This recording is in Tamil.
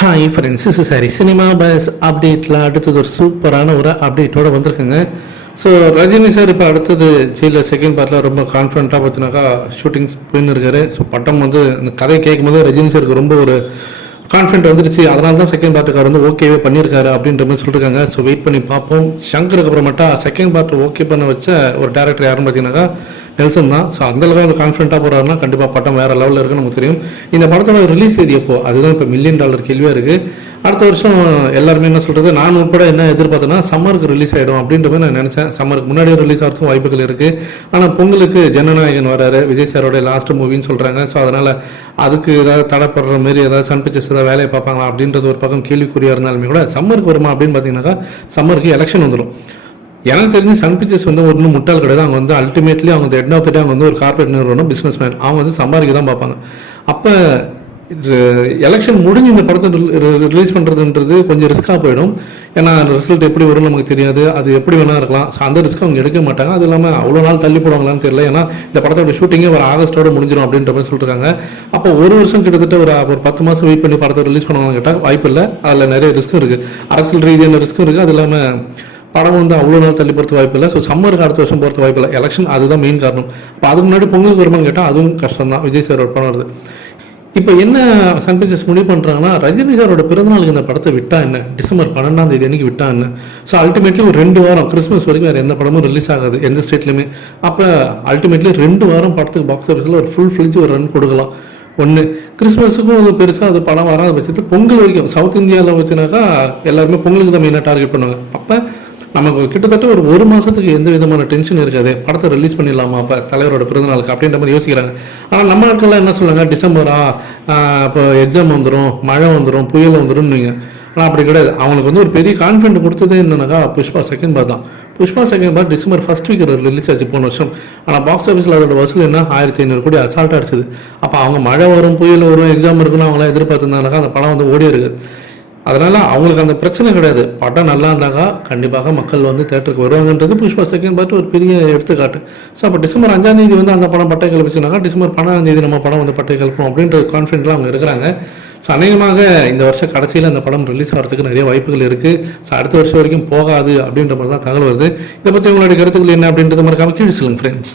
Hi friends, is sorry cinema bus அப்டேட்டில் அடுத்தது ஒரு சூப்பரான ஒரு அப்டேட்டோடு வந்திருக்குங்க. ஸோ ரஜினி சார் இப்போ அடுத்தது ஜெயிலில் செகண்ட் பார்ட்டில் ரொம்ப கான்ஃபிடண்ட்டாக பார்த்தினாக்கா ஷூட்டிங்ஸ் போயின்னு இருக்காரு. ஸோ பட்டம் வந்து இந்த கதை கேட்கும் போது ரஜினி சாருக்கு ரொம்ப ஒரு கான்ஃபிடென்ட் வந்துருச்சு. அதனால தான் செகண்ட் பார்ட்டுக்கார் வந்து ஓகேவே பண்ணியிருக்காரு அப்படின்ற மாதிரி சொல்லியிருக்காங்க. ஸோ வெயிட் பண்ணி பார்ப்போம். ஷங்கருக்கு அப்புறமேட்டா செகண்ட் பார்ட் ஓகே பண்ண வச்ச ஒரு டேரக்டர் யாருன்னு பார்த்தீங்கன்னாக்கா நெல்சன் தான். ஸோ அந்த அளவுக்கு கான்ஃபிடென்ட்டாக போகிறாருன்னா கண்டிப்பாக பட்டம் வேறு லெவலில் இருக்குன்னு நமக்கு தெரியும். இந்த படத்தோட ரிலீஸ் தேதி எப்போ, அதுதான் இப்போ $1 மில்லியன் கேள்வியாக இருக்குது. அடுத்த வருஷம் எல்லாருமே என்ன சொல்கிறது, நான் உட்பட என்ன எதிர்பார்த்தேன்னா சம்மருக்கு ரிலீஸ் ஆகிடும் அப்படின்ற மாதிரி நான் நினச்சேன். சம்மருக்கு முன்னாடியே ரிலீஸ் ஆகிறதுக்கும் வாய்ப்புகள் இருக்குது. ஆனால் பொங்கலுக்கு ஜனநாயகன் வராரு, விஜய் சாரோட லாஸ்ட் மூவின்னு சொல்கிறாங்க. ஸோ அதனால் அதுக்கு ஏதாவது தடைப்படுற மாரி ஏதாவது சன் பிக்சர்ஸ் ஏதாவது வேலையை பார்ப்பாங்களா அப்படின்றது ஒரு பக்கம் கேள்விக்குறியாக இருந்தாலுமே கூட சம்மருக்கு வருமா அப்படின்னு பார்த்தீங்கன்னாக்கா சம்மருக்கு எலெக்ஷன் வந்துடும். எனக்கு தெரிஞ்சு சன் பிக்சர்ஸ் வந்து ஒன்றும் முட்டாள் கிடையாது. அவங்க வந்து அல்டிமேட்லி அவங்க எண்ட் ஆஃப் த டே அவங்க வந்து ஒரு கார்பரேட் நிறுவனம், பிஸ்னஸ் மேன். அவங்க வந்து சம்பாதிக்க தான் பார்ப்பாங்க. அப்போ எலெக்ஷன் முடிஞ்சு இந்த படத்தை ரிலீஸ் பண்ணுறதுன்றது கொஞ்சம் ரிஸ்க்காக போயிடும். ஏன்னா ரிசல்ட் எப்படி வரும்னு நமக்கு தெரியாது, அது எப்படி வேணா இருக்கலாம். ஸோ அந்த ரிஸ்க் அவங்க எடுக்க மாட்டாங்க. அது இல்லாமல் அவ்வளோ நாள் தள்ளி போடுவாங்களான்னு தெரியல. ஏன்னா இந்த படத்தோட ஷூட்டிங்கே ஒரு ஆகஸ்ட்டோட முடிஞ்சிடும் அப்படின்ற மாதிரி சொல்லிருக்காங்க. அப்போ ஒரு வருஷம் கிட்டத்தட்ட ஒரு 10 மாதம் வெயிட் பண்ணி படத்தை ரிலீஸ் பண்ணுவாங்க கேட்டால் வாய்ப்பு இல்லை. அதில் நிறைய ரிஸ்க்கும் இருக்குது, அரசியல் ரீதியான ரிஸ்க்கும் இருக்குது. அது இல்லாமல் படம் வந்து அவ்வளோ நாள் தள்ளி போகிறது வாய்ப்பு இல்லை. ஸோ சம்மருக்கு அடுத்த வருஷம் போகிறது வாய்ப்பு இல்லை. எலெக்ஷன் அதுதான் மெயின் காரணம். இப்போ அதுக்கு முன்னாடி பொங்கலுக்கு வருமானு கேட்டால் அதுவும் கஷ்டம் தான். விஜய் சாரோட படம் வருது. இப்போ என்ன சன் பிக்சர்ஸ் முடிவு பண்ணுறாங்கன்னா, ரஜினி சாரோட பிறந்தநாளுக்கு இந்த படத்தை விட்டா என்ன, டிசம்பர் 12 அன்னைக்கு விட்டா என்ன. ஸோ அல்டிமேட்லி ஒரு 2 வாரம் கிறிஸ்மஸ் வரைக்கும் வேறு எந்த படமும் ரிலீஸ் ஆகாது எந்த ஸ்டேட்லையுமே. அப்போ அல்டிமேட்லி 2 வாரம் படத்துக்கு பாக்ஸ் ஆஃபீஸில் ஒரு ஃபுல் ஃபிளிஜ் ஒரு ரன் கொடுக்கலாம். ஒன்று கிறிஸ்மஸுக்கும் அது பெருசாக அது படம் வராத பட்சத்தில் பொங்கல் வரைக்கும் சவுத் இந்தியாவில் வச்சுனாக்கா எல்லாருமே பொங்கலுக்கு தான் மெயினாக டார்கெட் பண்ணுவாங்க. அப்போ நமக்கு கிட்டத்தட்ட ஒரு மாதத்துக்கு எந்த விதமான டென்ஷன் இருக்காது. படத்தை ரிலீஸ் பண்ணிடலாமா அப்போ தலைவரோட பிறந்தநாளுக்கு அப்படின்ற மாதிரி யோசிக்கிறாங்க. ஆனால் நம்ம ஆட்கள்லாம் என்ன சொல்லுவாங்க, டிசம்பரா இப்போ எக்ஸாம் வந்துடும், மழை வந்துடும், புயல் வந்துடும் நீங்கள். ஆனால் அப்படி கிடையாது. அவங்களுக்கு வந்து ஒரு பெரிய கான்ஃபிடென்ட் கொடுத்தது என்னன்னாக்கா புஷ்பா செகண்ட் பார்ட் தான். Pushpa second part December 1st week release ஆச்சு போன வருஷம். ஆனால் பாக்ஸ் ஆஃபீஸில் அதோட வசூல் என்ன 1500 கோடி அசால்ட்டாக அடிச்சது. அப்போ அவங்க மழை வரும், புயல் வரும், எக்ஸாம் இருக்குன்னு அவங்களாம் எதிர்பார்த்துருந்தாங்கனாக்கா அந்த படம் வந்து ஓடி இருக்குது. அதனால் அவங்களுக்கு அந்த பிரச்சனை கிடையாது. படம் நல்லா இருந்தாக்கா கண்டிப்பாக மக்கள் வந்து தேட்டருக்கு வருவாங்கன்றது புஷ்பா செகண்ட் பார்ட் ஒரு பெரிய எடுத்துக்காட்டு. ஸோ அப்போ டிசம்பர் 5 வந்து அந்த படம் பட்டை கிளப்பிச்சுனாக்கா டிசம்பர் 12 நம்ம படம் வந்து பட்டை கிளப்போம் அப்படின்ற கான்ஃபிடென்ட்லாம் அவங்க இருக்கிறாங்க. ஸோ அநேகமாக இந்த வருஷம் கடைசியில் அந்த படம் ரிலீஸ் ஆகிறதுக்கு நிறைய வாய்ப்புகள் இருக்குது. ஸோ அடுத்த வருஷம் வரைக்கும் போகாது அப்படின்ற மாதிரி தான் தகவல் வருது. இதை பற்றி உங்களுடைய கருத்துக்கள் என்ன அப்படின்றத மறக்காம கீழே சொல்லுங்கள் ஃப்ரெண்ட்ஸ்.